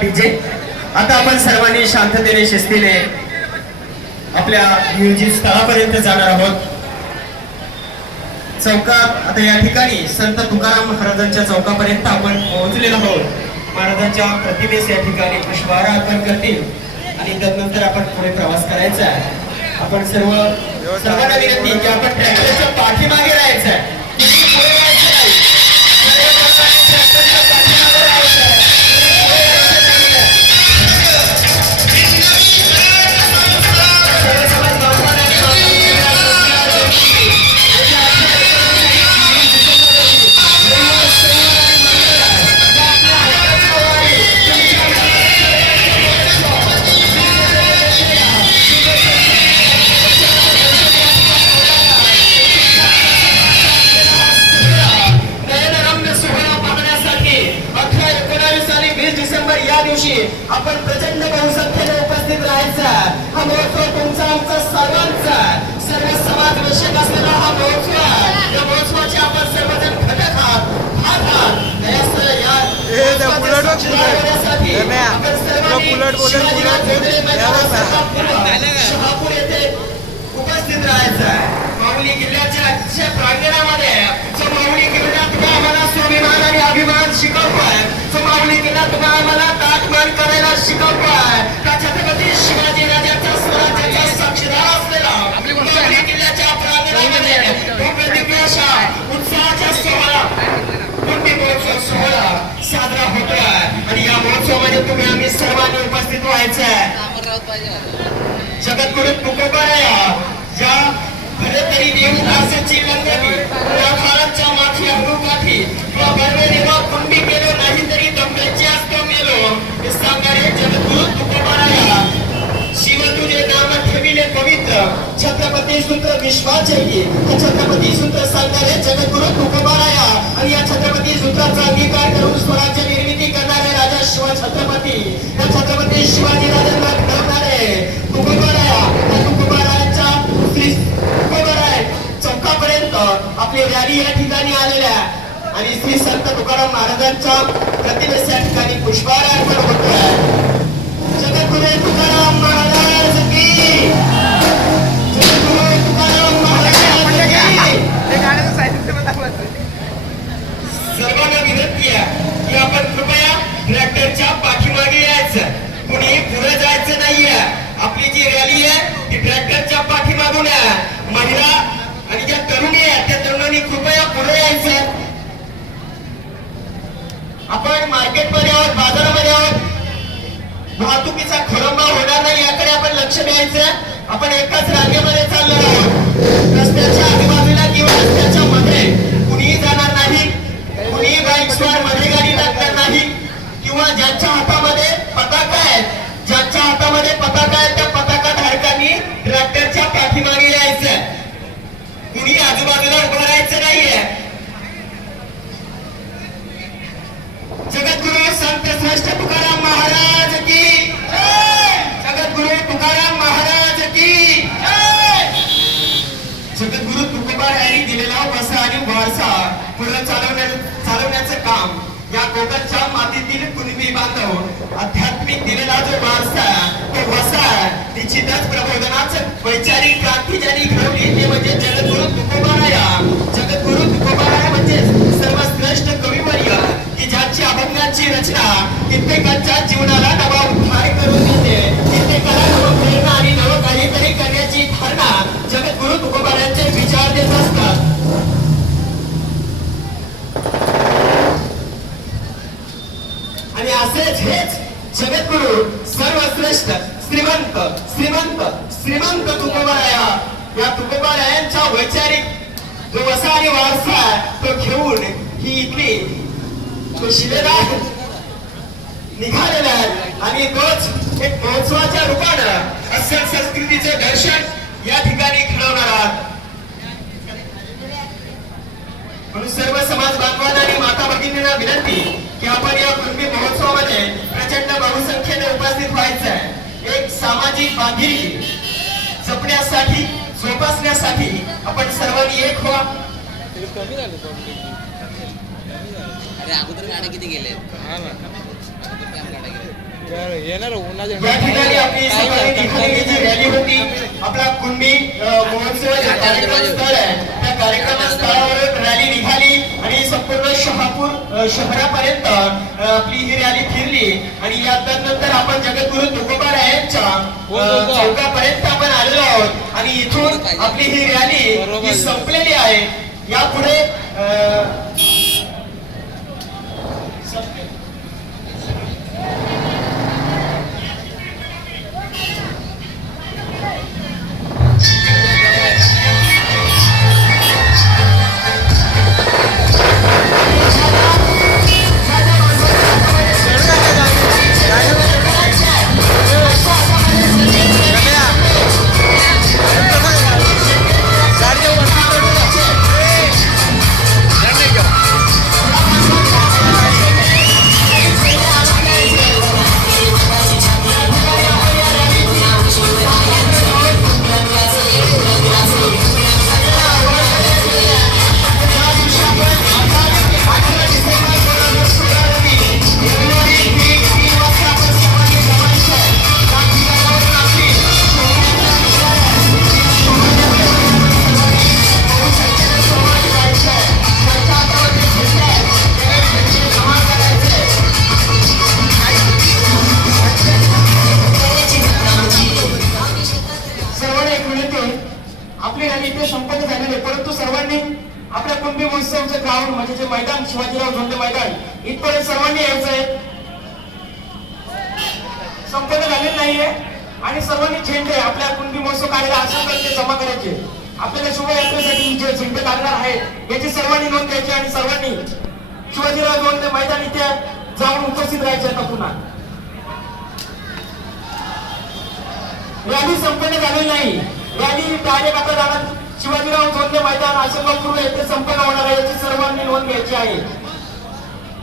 DJ. आता आपण सर्वांनी शांततेने शिस्तीने आपल्या नियोजित स्थळापर्यंत जाणार आहोत. चौकात आता या ठिकाणी संत तुकाराम महाराजांच्या चौकापर्यंत आपण पोहोचलेलो आहोत. महाराजांच्या प्रतिमेस या ठिकाणी पुष्पहार अर्पण करतील आणि त्यानंतर आपण पुढे प्रवास करायचा आहे. आपण सर्वांना विनंती की आपण ट्रॅक्टरच्या पाठीमागे राहायचं आहे. आपण प्रचंड बहुसंख्येने उपस्थित राहायचा. हा महोत्सव तुमचा आमचा सर्वांचा सर्व समाज विषयक असलेला हा महोत्सव. या महोत्सवाचे आपण सर्वजण घटक आहात. शहापूर येथे उपस्थित राहायचा. माऊली किल्ल्याच्या प्रांगणामध्ये माऊली किल्ला तुम्ही आम्हाला स्वाभिमान आणि अभिमान शिकवतोय. माऊली किल्ला तुम्ही आम्हाला ताटमान करायला शिकवतोय. छत्रपती शिवाजी राजांच्या स्वराज्याचा साक्षीदार असलेला माऊली किल्ल्याच्या प्रांगणामध्ये भव्य दिव्य अशा उत्सवाचा सोहळा कुंडी महोत्सव सोहळा साजरा होतोय आणि या महोत्सवामध्ये तुम्ही आम्ही सर्वांनी उपस्थित व्हायचंय. जगद्गुरु तुकोबाराया ज्या खरेतरी देवदासाची लंगरी या खालाच्या माथी अरुकाठी या बर्वेदेवा कुंडी केलो नाही तरी दंबेची असतो मेलो हे सांगारे जगद्गुरु तुकोबाराया. शिव तुझे नाम ठेविले पवित्र छत्रपती सूत्र विश्वाचे छत्रपती सूत्र सांगारे जगद्गुरु तुकोबाराया. आणि या छत्रपती सूत्राचा अंगीकार करून स्वराज्य निर्मिती करणारे राजा शिव छत्रपती या छत्रपती शिवाजी राजांना घडवणारे तुकोबाराया. तुकोबारायांच्या चौकापर्यंत आपली रॅली या ठिकाणी आलेल्या आणि श्री संत तुकाराम महाराजांच्या प्रतिमेस या ठिकाणी पुष्पहार अर्पण होतोय. जगद्गुरु तुकाराम महाराज की, जगद्गुरु तुकाराम महाराज की. सर्वांना विनंती आहे की आपण कृपया ट्रॅक्टरच्या पाठीमागे यायचं. कुणी पुढे जायचं नाहीये. आपली जी रॅली आहे ती ट्रॅक्टरच्या पाठीमागून आहे. महिला आणि ज्या तरुणी आहेत त्या तरुणांनी कृपया पुढे यायचं. आपण मार्केटमध्ये आहोत, बाजारामध्ये आहोत. वाहतुकीचा खोळंबा होणार नाही याकडे आपण लक्ष द्यायचं. आपण एकाच रांगेमध्ये चाललो आहोत. रस्त्याच्या आजूबाजूला किंवा रस्त्याच्या मध्ये कुणीही जाणार नाही. कुणीही बाईक स्वार मध्ये गाडी टाकणार नाही किंवा ज्यांच्या हातामध्ये पताका आहे ज्यांच्या हातामध्ये पताका आहे त्या पताका धारकांनी ट्रॅक्टरच्या पाठीमागे यायचं. कुणी आजूबाजूला उभं राहायचं नाहीये. जगद्गुरु संत श्रेष्ठ तुकाराम महाराज की जय. जगद्गुरु तुकाराम महाराज की जय. जगद्गुरु तुकोबारायांनी दिलेला वसा आणि वारसा पुढे चालवण्याचं काम या कोकणच्या मातीतील कुणबी बांधव आध्यात्मिक दिलेला जो वारसा तो वसा निश्चितच प्रबोधनाचं वैचारिक क्रांती ज्यांनी घडवली ते म्हणजे जगद्गुरु तुकोबाराया. जगद्गुरु तुकोबाराया म्हणजे सर्वश्रेष्ठ कविवर्य की ज्यांची अभंगांची रचना कित्येकांच्या जीवनाला नवा उद्धार करून देते. कित्येकाला नव प्रेरणा आणि नव काहीतरी करण्याची धारणा जगद्गुरु तुकोबारायांचे विचार देत असतात. आणि असेच हेच जगद्गुरु सर्वश्रेष्ठ श्रीमंत श्रीमंत श्रीमंत तुकोबाराया या तुकोबारायांच्या वैचारिक जो वसा आणि वारसा तो घेऊन ही इथली तो शिलेदार निघालेला आहे आणि तोच एक महोत्सवाच्या रूपानं अस्सल संस्कृतीचे दर्शन या ठिकाणी घडवणार आहात. म्हणून सर्व समाज बांधवांना आणि माता भगिनींना विनंती की आपण या कुणबी महोत्सवामध्ये प्रचंड बहुसंख्येने उपस्थित व्हायचं आहे. एक सामाजिक बांधिलकी जपण्यासाठी जोपासण्यासाठी आपण सर्वांनी एक व्हा. अरे अगोदर गाड्या किती गेले? येणार उन्हाच्या या ठिकाणी आपली सकाळी निघालेली जी रॅली होती आपला कुणबी महोत्सव जे कार्यक्रम स्थळ आहे त्या कार्यक्रम स्थळावर रॅली निघाली आणि संपूर्ण शहापूर शहरापर्यंत आपली ही रॅली फिरली आणि या त्यानंतर आपण जगद्गुरु तुकोबा यांच्या चौकापर्यंत आपण आलेलो आहोत आणि इथून आपली ही रॅली ही संपलेली आहे. यापुढे आपली रॅली इथे संपन्न झालेली आहे, परंतु सर्वांनी आपल्या कुणबी महोत्सवचं ग्राउंड म्हणजे जे मैदान शिवाजीराव झोंडे मैदान इथपर्यंत सर्वांनी यायचं आहे. संपन्न झालेलं नाहीये आणि सर्वांनी झेंडे आपल्या कुणबी महोत्सव कार्यालय असेल तर ते जमा करायचे. आपल्याला शोभायात्रेसाठी जे झेंडे लागणार आहेत याची सर्वांनी नोंद घ्यायची आणि सर्वांनी शिवाजीराव झोंडे मैदान इथे जाऊन उपस्थित राहायचे. आता पुन्हा रॅली संपन्न झालेली नाही. रॅली डायरेक्ट आता जाणार शिवाजीराव झोंडे मैदान आश्रमपूर येथे संपन्न होणार आहे याची सर्वांनी नोंद घ्यायची आहे.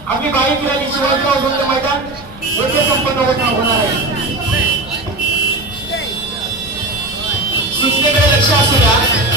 आपली बाईक रॅली शिवाजीराव झोंडे मैदान येथे संपन्न होणार आहे. सूचनेकडे लक्ष असू द्या.